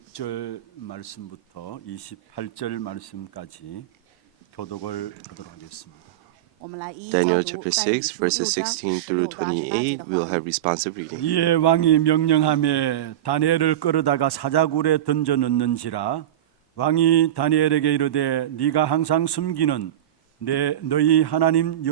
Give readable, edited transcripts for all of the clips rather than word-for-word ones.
16절 말씀부터 28절 말씀까지 교독을 하도록 하겠습니다. Daniel chapter 6, verses 16 through 28, we'll have responsive reading. 이에 왕이 명령하며 다니엘을 끌어다가 사자굴에 던져 넣는지라. 왕이 다니엘에게 이르되 네가 항상 숨기는 너희 하나님이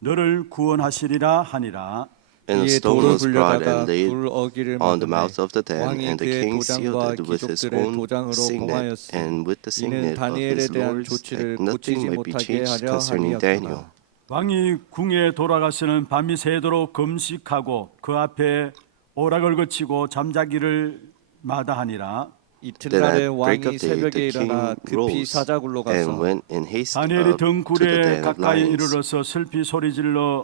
너를 구원하시리라 하니라. And a 이에 stone 돌을 was brought 굴려다가 and laid 불 어기를 on the 막음에 mouth of the den, 왕이 and the 그의 king 도장과 sealed it with his 귀족들의 own 도장으로 signet, 봉하였으니 and with the 이는 signet of 다니엘에 his 대한 lords, 조치를 that nothing 고치지 might be 못하게 changed 하려 concerning Daniel. 함이었구나. 왕이 궁에 돌아가서는 밤이 새도록 금식하고 그 앞에 오락을 거치고 잠자기를 마다하니라. 이튿날에 Then at break 왕이 of day, 새벽에 the 일어나 king 급히 rose 사자굴로 and 가서 went in haste 다니엘이 up to the 등굴에 den of 가까이 lions. 이르러서 슬피 소리질러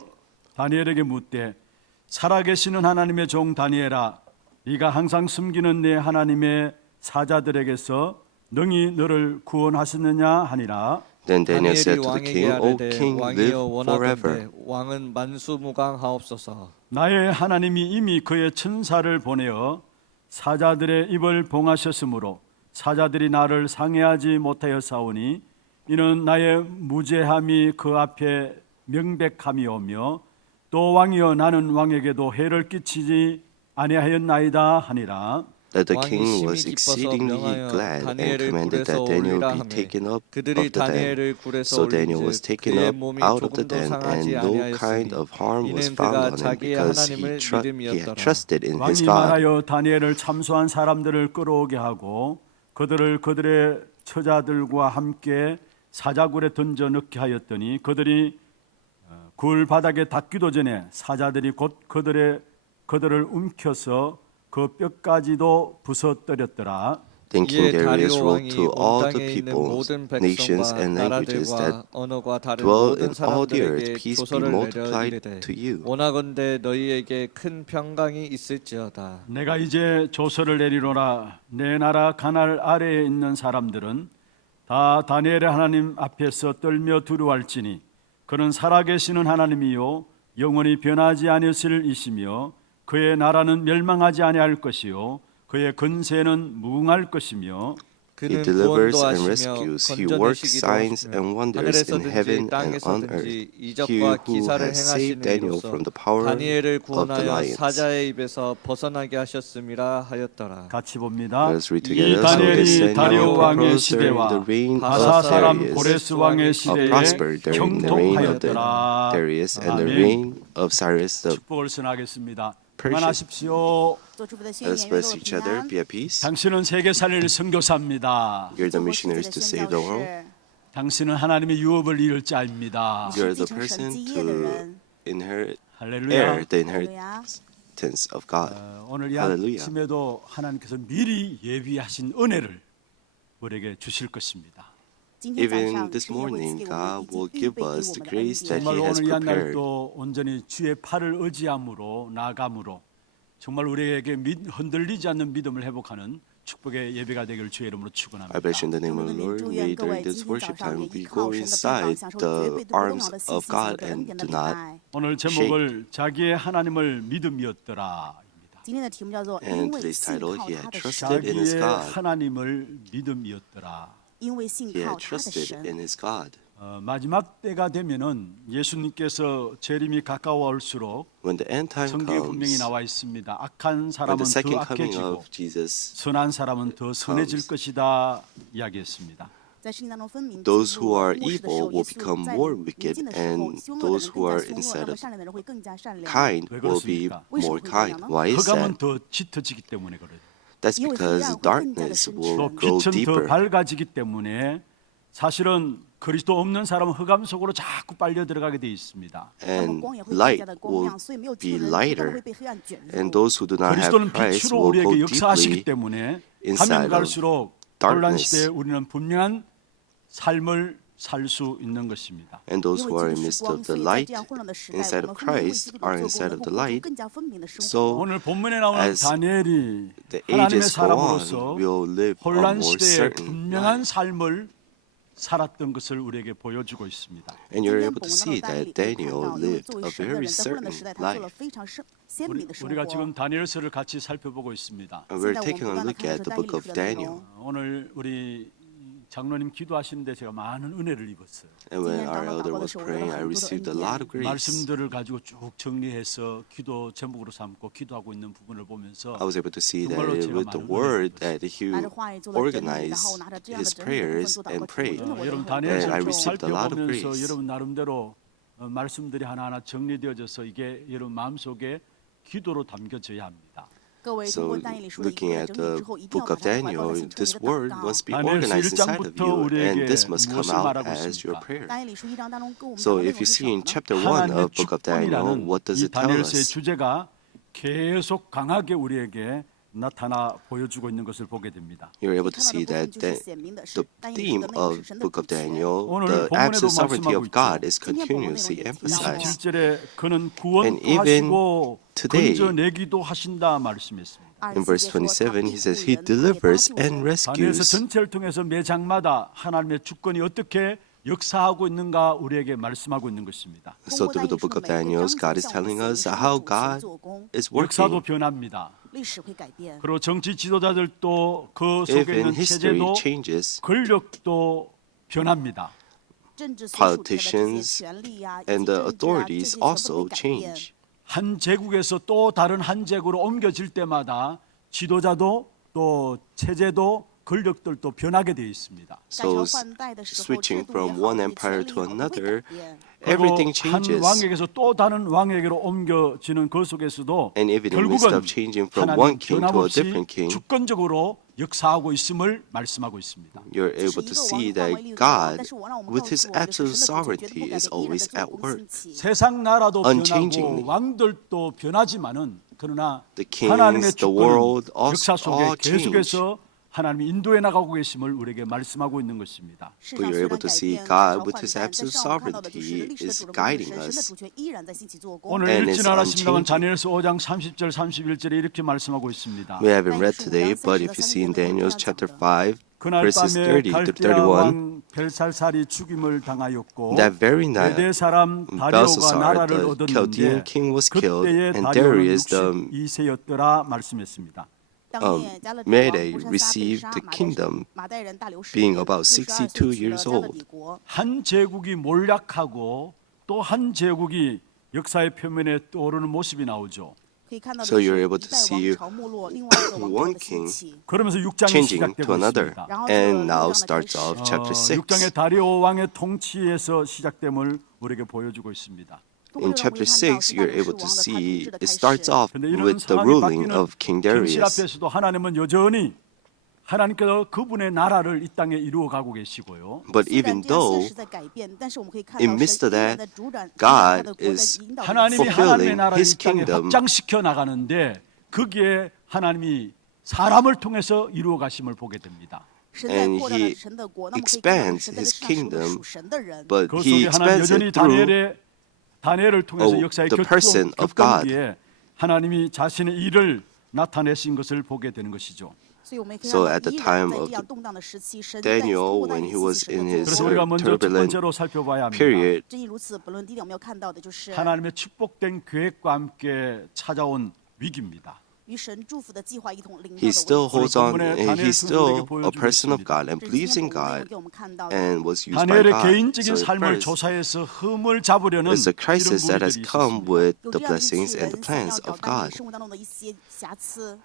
다니엘에게 묻되 살아계시는 하나님의 종 다니엘아, 네가 항상 숨기는 내 하나님의 사자들에게서 능히 너를 구원하셨느냐 하니라. Then Daniel 다니엘이 said to the 왕에게 king, O 아뢰되 king, live 왕이여 forever. 원하건대 왕은 만수무강하옵소서. 나의 하나님이 이미 그의 천사를 보내어 사자들의 입을 봉하셨으므로 사자들이 나를 상해하지 못하여 싸우니 이는 나의 무죄함이 그 앞에 명백함이오며 또 왕이여 나는 왕에게도 해를 끼치지 아니하였나이다 하니라. That the 왕이 king 심히 was 기뻐서 exceedingly 명하여 glad and 다니엘을 commanded 굴에서 that Daniel 올리라 be 하매 taken up of 그들이 the den. 다니엘을 굴에서 So Daniel was 올린즉 taken 그의 up 몸이 out of the 조금도 den, 상하지 and no kind 아니하였으니 of harm was 이는 found 그가 on him 자기의 because 하나님을 he had 믿음이었더라. trusted in his 왕이 God. 말하여 다니엘을 참소한 사람들을 끌어오게 하고 그들을 그들의 처자들과 함께 사자굴에 던져 넣게 하였더니 그들이 굴 바닥에 닿기도 전에 사자들이 곧 그들을 움켜서 그 뼈까지도 부서뜨렸더라. Then King 이에 Darius 다리오 wrote 왕이 to all 온 the 땅에 있는 peoples, 모든 nations, 백성과 and languages that 나라들과 언어가 다른 dwell 모든 in all the earth, 사람들에게 peace be 조서를 내려 multiplied 이르되 to you. 원하건대 너희에게 큰 평강이 있을지어다. 내가 이제 조서를 내리노라. 내 나라 가날 아래에 있는 사람들은 다 다니엘의 하나님 앞에서 떨며 두려워할지니 그는 살아계시는 하나님이요 영원히 변하지 아니하실 이시며 그의 나라는 멸망하지 아니할 것이요 그의 건세는 무궁할 것이며 He 그는 delivers 구원도 and 하시며 rescues. He works 건져내시기도 signs 하시며 and wonders in heaven 하늘에서든지 and on earth. 땅에서든지 He 이적과 who 기사를 has saved Daniel 행하시는 from 이로써 the power 다니엘을 of the 구원하여 lions. 사자의 입에서 벗어나게 하셨음이라 하였더라. 같이 봅니다. Let us read 이 together. So 다니엘이 this 다리오 Daniel 왕의 proposed during 시대와 the reign 바사 of 사람 Darius, 고레스 왕의 of 시대에 prosper during the reign of the 형통하였더라. Darius and the 아멘. reign of Cyrus the 축복을 선하겠습니다. Persian. 평안하십시오. Let us bless each other. Be at peace. 당신은 세계 살릴 선교사입니다. You're the missionaries to save the world. 당신은 하나님의 유업을 이룰 자입니다. You're the person to inherit 할렐루야. the inheritance of God. 오늘 이 할렐루야. 아침에도 하나님께서 미리 예비하신 은혜를 우리에게 주실 것입니다. Even this morning, God will give us the grace that 정말 He has 오늘 이 prepared. 한날도 온전히 주의 팔을 의지함으로 나감으로 정말 우리에게 흔들리지 않는 믿음을 회복하는 축복의 예배가 되기를 주의 이름으로 축원합니다. I bless you in the name of the Lord. May during this worship time we go inside the arms of God and do not. 오늘 제목을 자기의 하나님을 믿음이었더라입니다. And today's title, He had trusted in His 자기의 God. 하나님을 믿음이었더라. He had trusted in His God. 마지막 때가 되면은 예수님께서 재림이 가까워올수록 When the end time 성경에 분명히 comes, 나와 있습니다. 악한 when 사람은 the 더 second coming 악해지고 of Jesus, 선한 사람은 더 선해질 것이다 이야기했습니다. those who are evil will become more wicked, and those who are instead of kind 왜 will be 그렇습니까? more kind. Why is 흑암은 that? 더 짙어지기 때문에 그래요. That's because darkness will 또 grow 빛은 더 deeper. 밝아지기 때문에 사실은 그리스도 없는 사람은 흑암 속으로 자꾸 빨려 들어가게 돼 있습니다. And light will be lighter, and those who do not have 그리스도는 Christ 빛으로 will go 우리에게 역사하시기 deeply 때문에 inside 가면 of 갈수록 혼란 darkness. 시대에 우리는 분명한 삶을 살 수 있는 것입니다. And those who are in midst of the light, inside of Christ, are inside of the light. So, 오늘 본문에 나오는 as 다니엘이 the 하나님의 ages go on, 사람으로서 we'll live a 혼란 more 시대에 certain 분명한 life. 삶을 살았던 것을 우리에게 보여주고 있습니다. And 今 you're 天 able 本 to 文的 see 单里 that 可以看 Daniel 到，因为 lived 作为 a 神的 very 人，在混乱的 certain 时代，他做了 life. 非常鲜明的生 우리가 活。 지금 다니엘서를 같이 살펴보고 있습니다. And we're 现在我们 taking 不 a 断的 look 看的 at 是 the 但以 book 理 of 书的内 Daniel. 容。 오늘 우리 장로님 기도하시는데 제가 많은 은혜를 입었어요. And when 今天 our 长老祷 elder 告的 was 时候，我得 praying, 了 I 很多的 received a 恩 lot 典 of。 grace. 말씀들을 가지고 쭉 정리해서 기도 제목으로 삼고 기도하고 있는 부분을 보면서 I was able to see that 정말로 제가 with the 많은 word 은혜를 that he 拿着话语做了整理，然 organized 后拿着这样的 his 整理的部分 prayers 做祷告 and 记录， prayed. 真的我 여러분 得很 다니엘서 And I 쭉 received a lot of 살펴보면서 grace. 여러분 나름대로 말씀들이 하나하나 정리되어져서 이게 여러분 마음속에 기도로 담겨져야 합니다. 各位通过 So 但以理书的一个 looking 个 at 整理 the 之后，一定要 book 把 of 它怀抱 Daniel, 在心中 this 的 word 祷 must 告。 be 다니엘서 organized inside of 1장부터 you, 우리에게 and this must come 무엇을 out 말하고 as your 있습니까? prayer. 但以理书一章当中跟我们讲 So 的内 if 容 you 是什 see 么 in 呢？ chapter 1 하나님의 of book of Daniel, 축복이라는 what does 이 it tell 다니엘서의 us? 주제가 계속 강하게 우리에게 나타나 보여주고 있는 것을 보게 됩니다. You're 可以 able to 看到的 see 部分 that 就是显明的是 the 但以理书 theme 的内容 of 是神的 book 主 of 权。 Daniel, 오늘 the 본문에도 absolute sovereignty 말씀하고 of God, 있죠. is continuously 지금 본문에 emphasized. 27절에 그는 And 구원도 even 하시고 today, 건져내기도 하신다 말씀했습니다. in verse 27, he says, He 27 delivers and 다니엘서 rescues. 전체를 통해서 매 장마다 하나님의 주권이 어떻게 역사하고 있는가 우리에게 말씀하고 있는 것입니다. So through the book of Daniel, God is telling us how God is 역사도 working. 변합니다. 历史会改变。 그리고 정치 지도자들도 그 If 속에 in 있는 history 체제도 changes, 권력도 변합니다. 政治所属的这些 politicians 权力呀，以 and 及 the 政治啊，这 authorities 些全部都 also 会改变。 change. 한 제국에서 또 다른 한 제국으로 옮겨질 때마다 지도자도 또 체제도 권력들도 변하게 되어 있습니다. 改 So 朝换代的时候， switching 制度也 from 好， one 这些 empire 权力 to 也好，都会 another, 改变。 그리고 everything 한 changes. 왕에게서 또 다른 왕에게로 옮겨지는 그 속에서도 And even in the midst 결국은 of changing from one 하나님 king to a 변함없이 different king, 주권적으로 역사하고 있음을 말씀하고 있습니다. you're 这是 able 一 to 个王 see 的换 that 位例子， God, 但是我让我们 with 告 his 诉我们，就是 absolute 神的主权绝对不 sovereignty, 改 is 变，依然 always 在 at 做工 work. 兴起。 세상 나라도 Unchangingly. 변하고 왕들도 변하지만은 그러나 The kings, 하나님의 the 주권은 world, all 역사 속에 change. 계속해서 하나님이 인도해 나가고 계심을 우리에게 말씀하고 있는 것입니다. 世 But 上 you're 虽然 able to 改 see 变， God 朝 with 换 his 代，但 absolute 是让我们看到的就是 sovereignty 历史的 is 主人公是 guiding 神的 us. 主权依然在兴起做工。 오늘 And 읽진 it's 않았습니다만 unchanging. 다니엘서 5장 30절 31절에 이렇게 말씀하고 있습니다. We haven't read today, but if you see in Daniel chapter 5, 그날 verses 밤에 30 to 갈대아 31, 왕 벨살살이 죽임을 당하였고 that very 메대 night, 사람 다리오가 Belshazzar, 나라를 the 얻었는데 Chaldean king, was killed, 그때의 and 다리오는 Darius, the 62세였더라 말씀했습니다. 当夜加勒底 Mede 王布沙撒被 received 杀， the 马代 kingdom 马代人大流士 being 也 about 62 62岁娶了 years 加勒 old. 底国。 한 제국이 몰락하고 또 한 제국이 역사의 표면에 떠오르는 모습이 나오죠. 可以看到的 So 是 you're 一 able to 代 see 王朝没落，另外一个王朝 one 的兴 king 起。 그러면서 6장이 changing to 시작되고 another. 있습니다. And now starts off chapter 6장의 6. 다리오 왕의 통치에서 시작됨을 우리에게 보여주고 있습니다. In chapter 6, you're able to see it starts off 근데 이런 with the 상황이 ruling 바뀌는 of King 현실 Darius. 앞에서도 하나님은 여전히 하나님께서 그분의 나라를 이 땅에 이루어 가고 계시고요. But 虽然 even 这样现 though 实在改变，但是我们可以看 in 到 midst 神 of 依然 that, 在主宰 God 他的国在 is 引导着 하나님이历史 fulfilling 하나님의 나라를 his 이 땅에 kingdom. 확장시켜 나가는데 거기에 하나님이 사람을 통해서 이루어 가심을 보게 됩니다. 神在 And 扩大了 he 神的国，那么可以看到 expands 神在这 his 世上使用的 kingdom, 属神的人。 But 그 he 속에 하나님 expands 여전히 it through 다니엘을 통해서 역사의 the person of God. 격동기에 하나님이 자신의 일을 나타내신 것을 보게 되는 것이죠. 所以我们可以 So 看 at 到 the 依然 time 在 of 这样动荡的时期，神在 Daniel, 通过但 when 以 he was 启示 in 神的 his 그래서 作 우리가 工。 먼저 첫 turbulent 번째로 살펴봐야 합니다. period, 正因如此，本论第一点我们要看到的就是 하나님의 축복된 계획과 함께 찾아온 위기입니다. 与神祝福的计划一同领导 he 的 still 危机。 holds on, 본문에 and he's still 다니엘 a person of 통해서 God and 这是 believes 今 in 天本文 God 给我们看到的。 and was used by 다니엘의 God. 개인적인 So 삶을 first, 조사해서 흠을 잡으려는 it's the 이런 crisis that has 무리들이 come 있었습니다. with 有 the 这样的一 blessings 群 and the 人想要 plans 找 of 当年 God. 生活当中的一些瑕疵。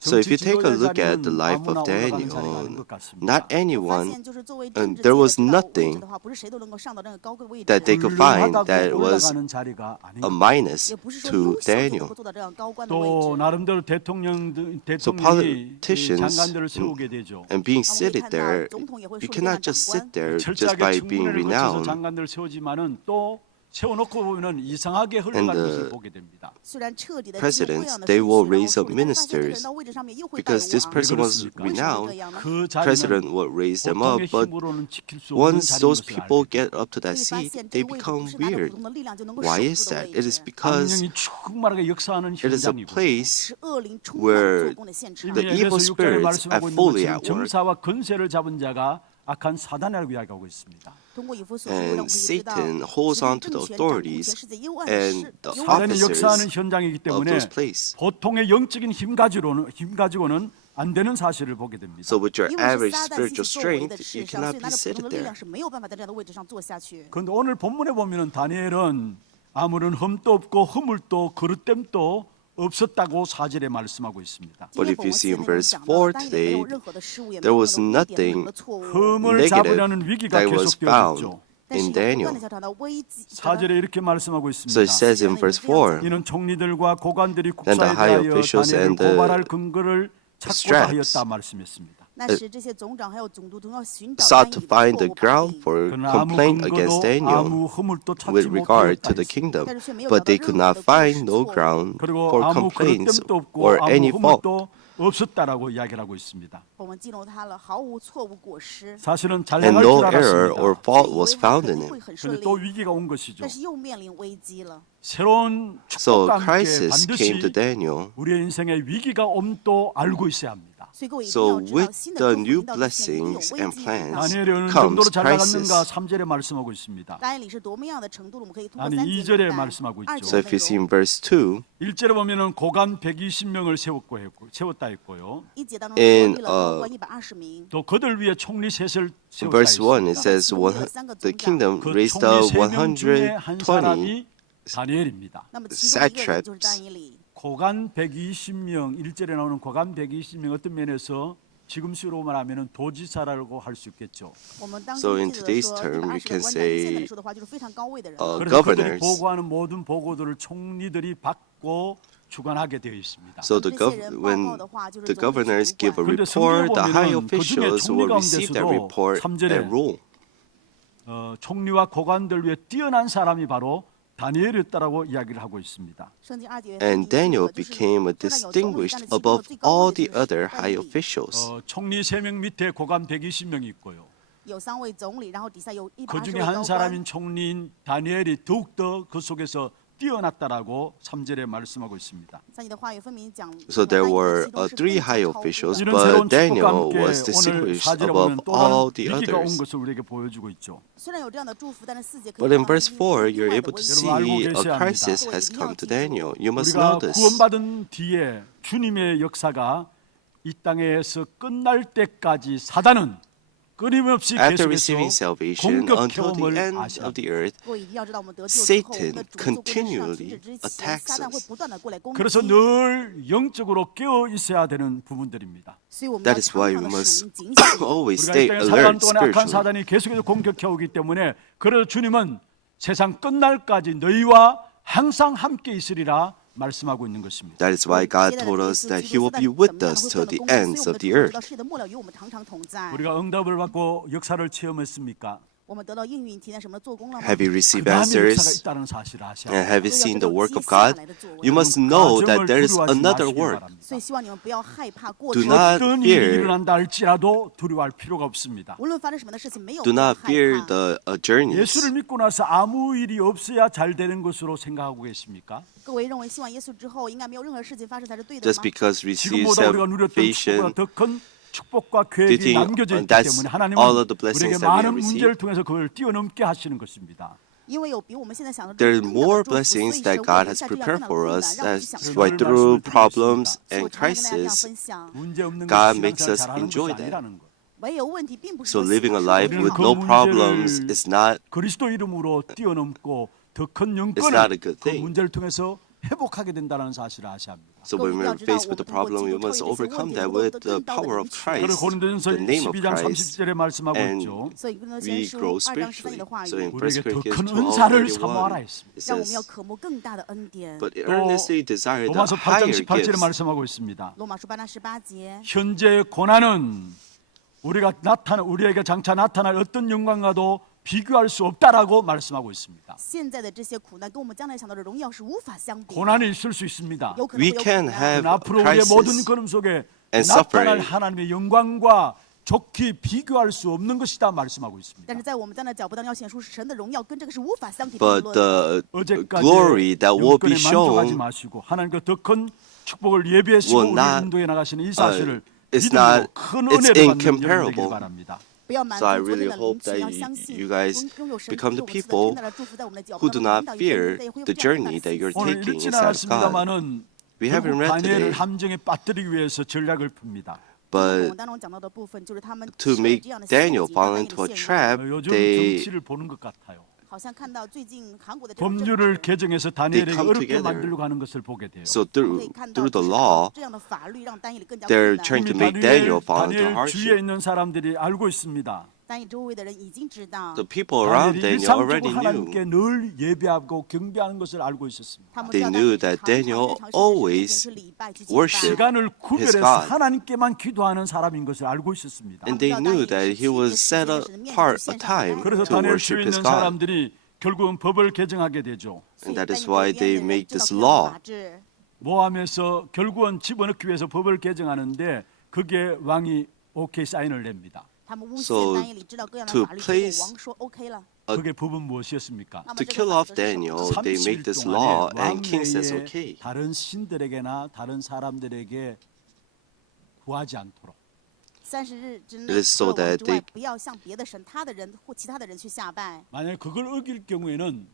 So if you 정치 take a 지도자의 look at the 자리는 life 아무나 of 올라가는 자리가 아닌 Daniel, 것 같습니다. not 我发 anyone 现就是作为政治 there 界 was 的指导位置 nothing 的话，不是谁都能够上到那个高个位置。 that they could find 훌륭하다고 that was 올라가는 자리가 아닌 a 것 minus 也不是说 to 优秀就能 Daniel. 够做到这样高官的位 또 置。 나름대로 대통령이 politicians 장관들을 세우게 되죠. And being 那我们可以 seated 看到 there, 总统也会 you 树立这样 cannot 的 just 长 sit 官。 there just 철저하게 by being 청문회를 거쳐서 renowned. 장관들을 세우지만은 또 세워놓고 보면은 이상하게 흘러가는 And the 것을 보게 됩니다. 虽然彻底的 presidents, 这 they 样 will 的 raise 顺序， up 然后树立，但发现这个人 ministers 到位置上面又会带 because this 亡。 person was 为什么 为什么 renowned. 这样呢？ 그 President 자리는 will raise them up, 보통의 but 힘으로는 지킬 수 없는 once 자리인 those 것을 people 알게 get up to 可 that 以发 seat, 现，这 they 个位置 become 不是拿着 weird. 普通的力量就能够 Why 守 is 住的 that? 位 It is 置， because 악령이 충만하게 역사하는 it is a 현장이고 place 是恶灵充满 where 做工的现场。 the 이미 evil 에베소 6장에 spirits 말씀하고 are 있는 fully 것처럼 at work. 정사와 권세를 잡은 자가 악한 사단이라고 이야기하고 있습니다. 通过以弗所书，让我们 And 可以知道， Satan 其 holds 实 on to 政 the 权掌控目 authorities 前世界幽暗 and 的 the 事，幽暗的 사단이 事 역사하는 officers 현장이기 of 때문에 those places. 보통의 영적인 힘 가지고는 안 되는 사실을 보게 됩니다. So with your 因为是 average 撒旦 spiritual 信息作为的 strength, 事 you 上，所 cannot 以 be 拿着普 seated 通的力 there. 量是没有办法在这样的位置上坐下去。 그런데 오늘 본문에 보면은 다니엘은 아무런 흠도 없고 허물도 그릇됨도 없었다고 4절에 말씀하고 있습니다. 今 But 天 if you 本文 see 4 in 内容 verse 讲到， 4但也没有 today, 任何的失误，也没 there 有 was 任何污点，没有任 nothing 何的错误。 흠을 negative 잡으려는 위기가 that was 계속되고 found 있죠. 但是 in 有不断 Daniel. 的教导到危机。 4절에 이렇게 말씀하고 So it 있습니다. says in verse 4, 이는 총리들과 고관들이 Then the 국사에 high 대하여 officials 다니엘을 and the 고발할 근거를 찾고자 satraps 하였다 말씀했습니다. 那时这些总长还有总督都要寻找 sought 单 to 以的 find 错 the 误把 ground 柄， for 그러나 아무 complaint against 근거도 Daniel 아무 허물도 찾지 with regard 못하였다 to the 했습니다. kingdom, 但是却没有 but 找到 they 任 could 何 not 的过 find 失 no 错误。 ground 그리고 for 아무 complaints 그릇됨도 없고 or 아무 any fault. 허물도 없었다라고 이야기를 하고 있습니다. 我们记录他了，毫无错误过失， 사실은 잘 And 행할 no 줄 error or 알았습니다. fault 所以以 was 为他 found 肯 in 定会 it. 很顺 그런데 또 利， 위기가 온 것이죠. 但是又面临危机了。 새로운 So 축복과 a 함께 crisis came to 반드시 Daniel. 우리의 인생에 위기가 옴도 알고 있어야 합니다. 所以各位一定 So 要知道， with 新的 the 祝福 new 临到之前，一定有 blessings 危 and 机临到。 plans 다니엘이 어느 comes 정도로 잘 crisis. 나갔는가 3절에 말씀하고 있습니다. 大理是多么样的程度了，我们可以通过 아니 3 2 节 절에 明白。 말씀하고 2 있죠. So 节 if you 内 see 容 in verse 2, 1절에 보면은 고관 120명을 세웠다 했고요. 1节当中 in, 说立了高官120名。 또 그들 위에 총리 셋을 in 세웠다 verse 1, it 했습니다. says the kingdom 그 raised 총리 up 3명 중에 한 120 사람이 다니엘입니다. 那么其中一个人就是 satraps. 但以理。 고관 120명 1절에 나오는 고관 120명 어떤 면에서 지금식으로 말하면 도지사라고 할 수 있겠죠. 我们当 So 今 in 记得 today's 说 term, 120 we 个 can 官，但是现在 say 说的话就是非常高位的人。 그래서 그들이 governors. 보고하는 모든 보고들을 총리들이 받고 주관하게 되어 있습니다. So the 这些人报告 when 的话就是 the 总理 governors 去主 give a 管。 그런데 성경에 report, the high 보면은 그 중에 officials 총리 will receive that 가운데서도 report 3절에 and rule. 총리와 고관들 위에 뛰어난 사람이 바로 다니엘이었다라고 이야기를 하고 있습니다. 圣经2节 And Daniel 就是 became a 非常有总理， distinguished 但是其中 above 最高 all 位 the 的就是 other 但 high 以理。 officials. 총리 3명 밑에 고관 120명이 있고요. 有3位总理，然后底下有 그 120 중에 位 한 高 사람인 官。 총리인 다니엘이 더욱더 그 속에서 뛰어났다라고 3절에 말씀하고 있습니다. 3节的话语分明讲， So 但 there 以理 were 其中是 three 更加 high 超乎的 officials, 이런 새로운 but Daniel 축복과 함께 was 오늘 distinguished 4절에 above 보면 또 all 다른 the 위기가 온 others. 것을 우리에게 보여주고 있죠. 虽然有这样的祝福，但是4节可 But 以 in 看到 verse 4, 另 you're 外的 able to 危 see 机。 a crisis has come to Daniel. You must know 우리가 this. 구원받은 뒤에 주님의 역사가 이 땅에서 끝날 때까지 사단은 끊임없이 After 계속해서 receiving salvation until the 공격해옴을 end 아셔야 of 합니다. the earth, 各位一定要知道，我们得救之后，我们 Satan 的主做这件事上停止 continually 之前， attacks 撒旦会 us. 不断的过来攻击。 그래서 늘 영적으로 깨어 있어야 되는 부분들입니다. 所以我们 That 要 is 常 why 常 we 的 must 属灵警醒。 always 우리가 이 stay 땅에 살아가는 alert 동안에 악한 spiritually. 사단이 계속해서 공격해 오기 때문에 그래서 주님은 세상 끝날까지 너희와 항상 함께 있으리라 말씀하고 있는 것입니다. That is why God told us that He will be with us till the ends of the earth. 世的末了与我们常常同在。 우리가 응답을 받고 역사를 체험했습니까? 我们得到应允体验什么做工了吗？ Have you 그 received 다음에 역사가 answers? 있다는 사실을 아셔야 And 합니다. have you seen the work of God? You must know that there is another work. 所以希望你们不要害怕过 Do 程。 not 어떤 일이 fear. 일어난다 할지라도 두려워할 필요가 없습니다. 无论发生什么的事情，没有 Do 不要 not 害 fear 怕。 the journeys. 예수를 믿고 나서 아무 일이 없어야 잘 되는 것으로 생각하고 계십니까? 各位认为信完耶稣之后，应该没有任何事情发生才是对的 Just 吗？ because we receive 지금보다 우리가 누렸던 salvation, 축복보다 더 큰 축복과 Do you 계획이 think 남겨져 있기 that's 때문에 하나님은 all of the 우리에게 blessings that we 많은 have received? 문제를 통해서 그걸 뛰어넘게 하시는 것입니다. 因为有比我们现在想的 there are 更大的 more 祝福，所以 blessings 神 that 会 God 留 has 下这样 prepared 更大的 for 困难， us 让我们 as 去享 right 受。 through problems 所以 and 我常常跟大家这样 crisis. 分享， 문제 없는 God 것이 makes 신앙생활 us 잘하는 enjoy 것이 that. 아니라는 것. 唯有问题并不是 So 说 living a 信仰 life 生活 with 好 no 그 problems 문제를 is not 그리스도 이름으로 뛰어넘고 더 큰 It's not 영권을 a good 그 thing. 문제를 통해서 회복하게 된다는 사실을 아셔야 합니다. so when we're faced with a problem, we must overcome that with the power of 그리고 Christ, 고린도전서 the name of 12장 Christ, 30절에 말씀하고 and 있죠. 所以跟他 we 先说 grow 2章13 spiritually. 的话 So 语， in 1 우리에게 더 Corinthians 큰 12, 은사를 사모하라 31, 했습니다. it 让我们要 says, 渴慕更大的恩典。 but earnestly desire the 로마서 8장 higher 18절에 gifts. 말씀하고 있습니다. 罗马书8章18节， 현재 고난은 우리에게 장차 나타날 어떤 영광과도 비교할 수 없다라고 말씀하고 있습니다. 现在的这些苦难跟我们将来想到的荣耀是无法相比的。 고난이 있을 수 있습니다. 有可能 We 会有苦 can 难， have 그러나 앞으로 우리의 모든 crisis 걸음 속에 and 나타날 suffering. 하나님의 영광과 좋게 비교할 수 없는 것이다 말씀하고 있습니다. 但是在我们在那脚步当中要显出神的荣耀，跟这个是无法相提并 But 论的。 the 어제까지 glory that will be 영권에 만족하지 shown 마시고 하나님께 더 큰 축복을 예비하시고 will 우리를 not, 인도해 나가시는 이 사실을 it's 믿음으로 not- 큰 it's 은혜를 받는 여러분 되길 incomparable. 바랍니다. 不要满 So I 足昨天 really 的 hope 领取， that 要相信 you guys 拥有神 become 给 the 我们赐的 people 天大的祝福在我们的脚 who 旁， do 让我 not 们领导有 fear 一天会有 the 这样的 journey that you're 心。 오늘 taking 읽지는 inside of God. 않았습니다만은 We haven't 결국 read 다니엘을 today, 함정에 빠뜨리기 위해서 전략을 풉니다. 我 but 们当中讲到的部分就是他们 to 设 make 这样的陷 Daniel 阱，让 fall 他 into a 陷入。 trap, 요즘 they 정치를 보는 것 같아요. 好像看到最近韩国的这种政 법률을 治， 개정해서 다니엘에게 come 어렵게 together. 만들려고 하는 것을 보게 돼요. so 我们可 through 以看到 through 就 the 是 law, 这样的法律让丹尼尔更加 they're 困难。 trying to 이미 make Daniel fall 다니엘 into 주위에 hardship. 있는 사람들이 알고 있습니다. 丹尼尔周围的人已经知道， The people around 다니엘이 Daniel already 일상적으로 하나님께 knew. 늘 예배하고 경배하는 것을 알고 있었습니다. 他们 They 知道 knew 丹尼尔 that Daniel 常常日常生活中 always 去礼拜去敬拜 worshiped 시간을 구별해서 God. 하나님께만 기도하는 사람인 것을 알고 있었습니다. And they knew that he was set apart a time 그래서 to 다니엘 worship 주위에 his 있는 God. 사람들이 결국은 법을 개정하게 되죠. And that is why they make this law. 모함에서 결국은 집어넣기 위해서 법을 개정하는데 그게 왕이 오케이 사인을 냅니다. So, to place 그게 법은 무엇이었습니까? To kill off Daniel, they make 30일 this 동안에 law, 왕 and king says 외에 okay. 다른 신들에게나 다른 사람들에게 구하지 않도록 30日之 It 内， is so 除了王 that 之外 they- 不要向别的神、他的人或其他的人去下拜。 만약에 그걸 어길 경우에는